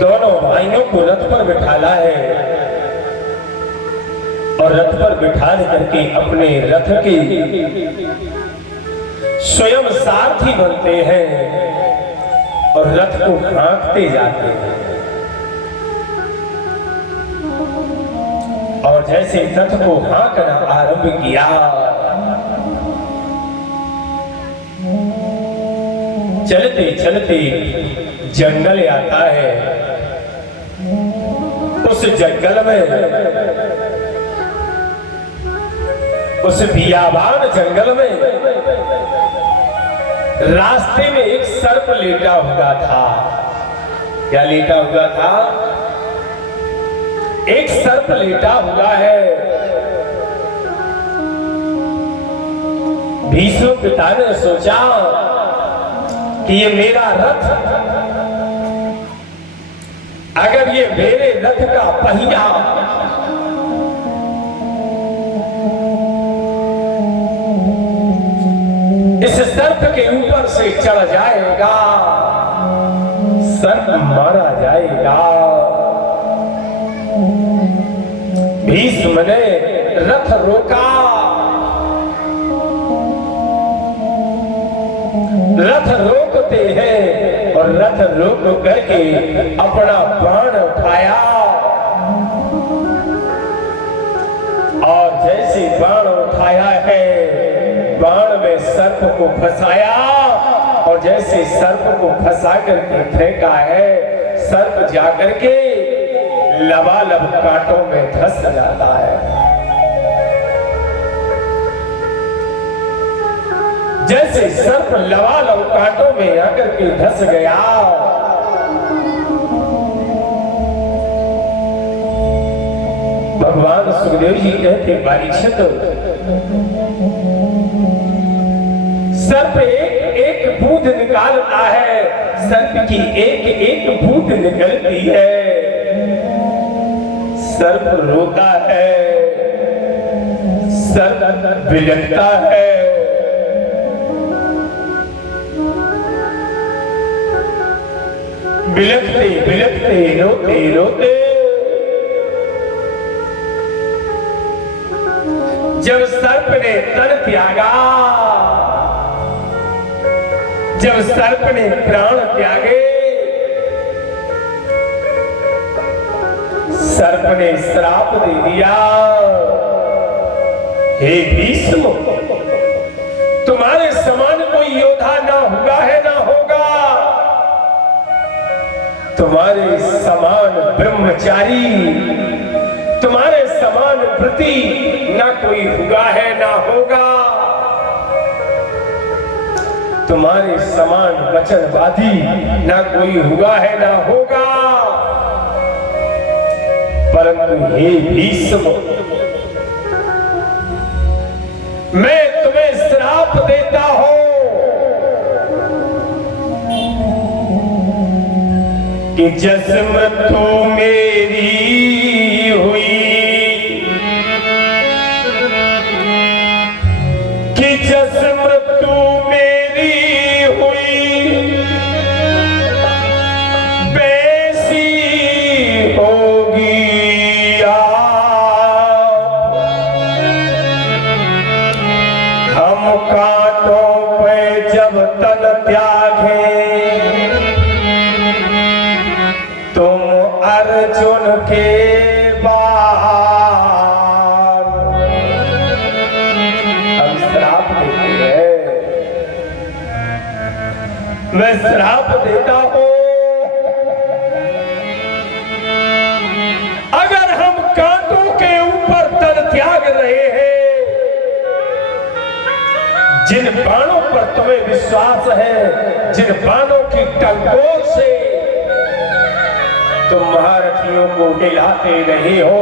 दोनों भाइयों को रथ पर बिठाला है और रथ पर बिठा करके अपने रथ के स्वयं सारथी बनते हैं और रथ को हाँकते जाते हैं। और जैसे रथ को हाँकना आरंभ किया, चलते चलते जंगल आता है। उस जंगल में, उस बियाबान जंगल में रास्ते में एक सर्प लेटा हुआ था। क्या लेटा हुआ था? एक सर्प लेटा हुआ है। भीष्म पिता ने सोचा कि ये मेरा रथ, अगर ये मेरे रथ का पहिया इस सर्प के ऊपर से चढ़ जाएगा, सर्प मारा जाएगा। भीष्म ने रथ रोका, रथ रोकते हैं और रथ रोक करके अपना बाण उठाया और जैसे बाण उठाया है, बाण में सर्प को फंसाया और जैसे सर्प को फंसा करके फेंका है, सर्प जाकर के लबालब कांटों में धंस जाता है। जैसे सर्प लबालब कांटों में आकर के धंस गया, भगवान सुखदेव जी कहते, परीक्षित, सर्प एक एक बूंद निकालता है, सर्प की एक एक बूंद निकलती है। सर्प रोता है, सर्प बिलखता है, बिलखते बिलखते रोते रोते जब सर्प ने तन त्यागा, जब सर्प ने प्राण त्यागे, सर्प ने श्राप दे दिया, हे भीष्म, तुम्हारे समान कोई योद्धा ना हुआ है ना होगा, तुम्हारे समान ब्रह्मचारी, तुम्हारे समान व्रती ना कोई हुआ है ना होगा, तुम्हारे समान वचनवादी ना कोई हुआ है ना होगा। परंतु हे भीष्म, मैं तुम्हें श्राप देता हूं कि जस मृत्यु मेरी हुई, कि जस मृत्यु मेरी हुई, वैसी होगी हम कांटों पे जब तन त्यागे, तुम अर्जुन के बाद। हम श्राप देते हैं, मैं श्राप देता हूं, अगर हम कांटों के ऊपर तन त्याग रहे हैं, जिन बाणों पर तुम्हें विश्वास है, जिन बाणों की टंकोर से तुम महारथियों को हिलाते नहीं हो,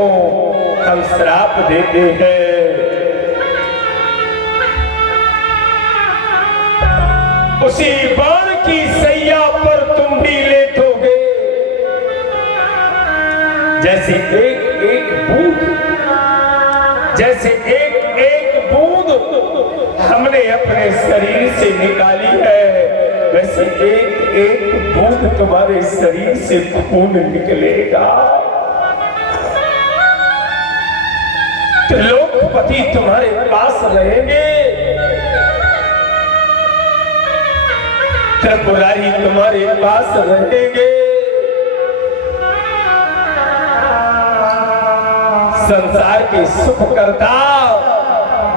हम श्राप देते हैं। उसी बाण की सैया पर तुम भी लेटोगे, जैसे एक एक बूंद, जैसे एक एक बूंद हमने अपने शरीर से निकाली है, वैसे एक एक बूंद तुम्हारे शरीर से खून निकलेगा। त्रिलोकपति तुम्हारे पास रहेंगे, त्रिपुरारी तुम्हारे पास रहेंगे, संसार के सुख करता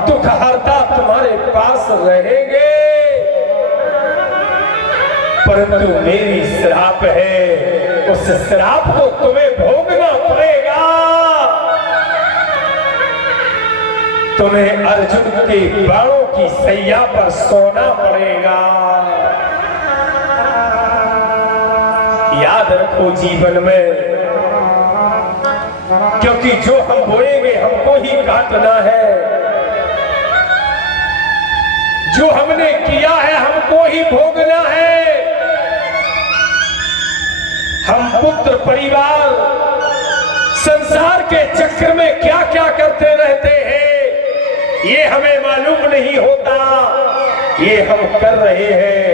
दुख हरता तुम्हारे पास रहेंगे। परंतु मेरी श्राप है, उस श्राप को तुम्हें भोगना पड़ेगा। तुम्हें अर्जुन के बाणों की सैया पर सोना पड़ेगा। याद रखो जीवन में, क्योंकि जो हम बोएंगे हमको ही काटना है, जो हमने किया है हमको ही भोगना है। हम पुत्र परिवार संसार के चक्कर में क्या क्या करते रहते हैं ये हमें मालूम नहीं होता। ये हम कर रहे हैं,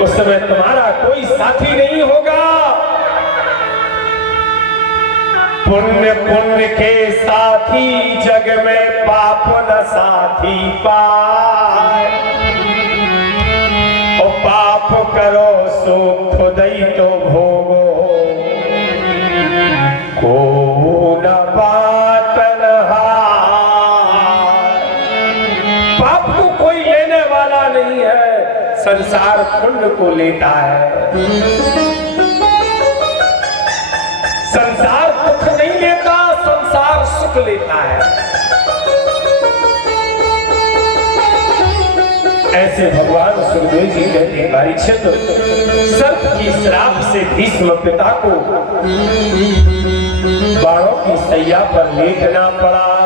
उस समय तुम्हारा कोई साथी नहीं होगा। पुण्य पुण्य के साथी जग में पाप न साथी पाए। और पाप करो सो खुद ही तो भोगो, को न बातन हार। पाप को कोई लेने वाला नहीं है, संसार पुण्य को लेता है। संसार दुख नहीं लेता, संसार सुख लेता है। ऐसे भगवान सुखदेव जी कहते परीक्षित, सर्प की श्राप से भीष्म पिता को बाणों की सैया पर लेटना पड़ा।